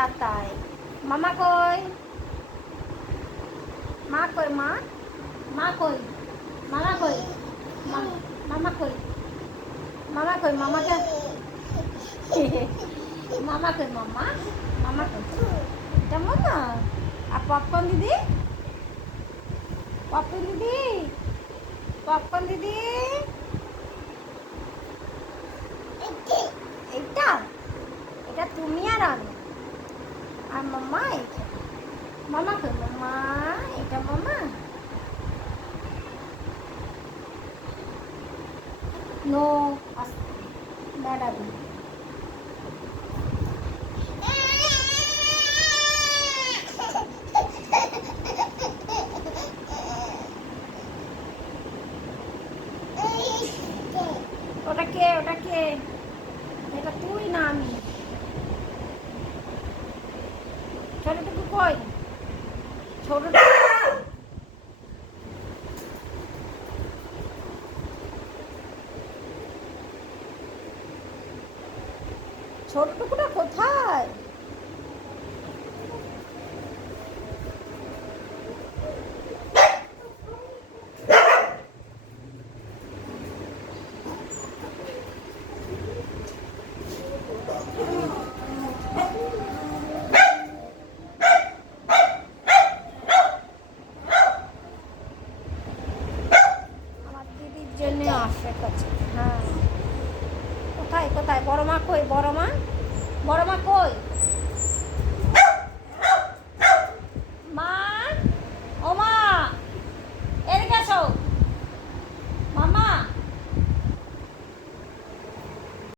তাতাই। মামা কই? মা কই? মা মা কই? মামা কই? মামা কই? মামা কই? মামাকে মামা কই? মামা মামা কই? এটা মামা। আর পপকর্ন দিদি? পপকর্ন দিদি? পপকর্ন দিদি? এইটা এটা তুমি আর আমি আর মামা। এইটা মামা কই? মামা এটা মামা। নো দাঁড়াবি। ওটা কে? ওটা কে? এটা তুই না আমি? ছোটটুকু কই? ছোটটুকু ছোটটুকুটা কোথায়? আমার দিদির জন্য আসে কাছে। হ্যাঁ কোথায় কোথায়? বড় মা কই? বড় মা? বড় মা কই?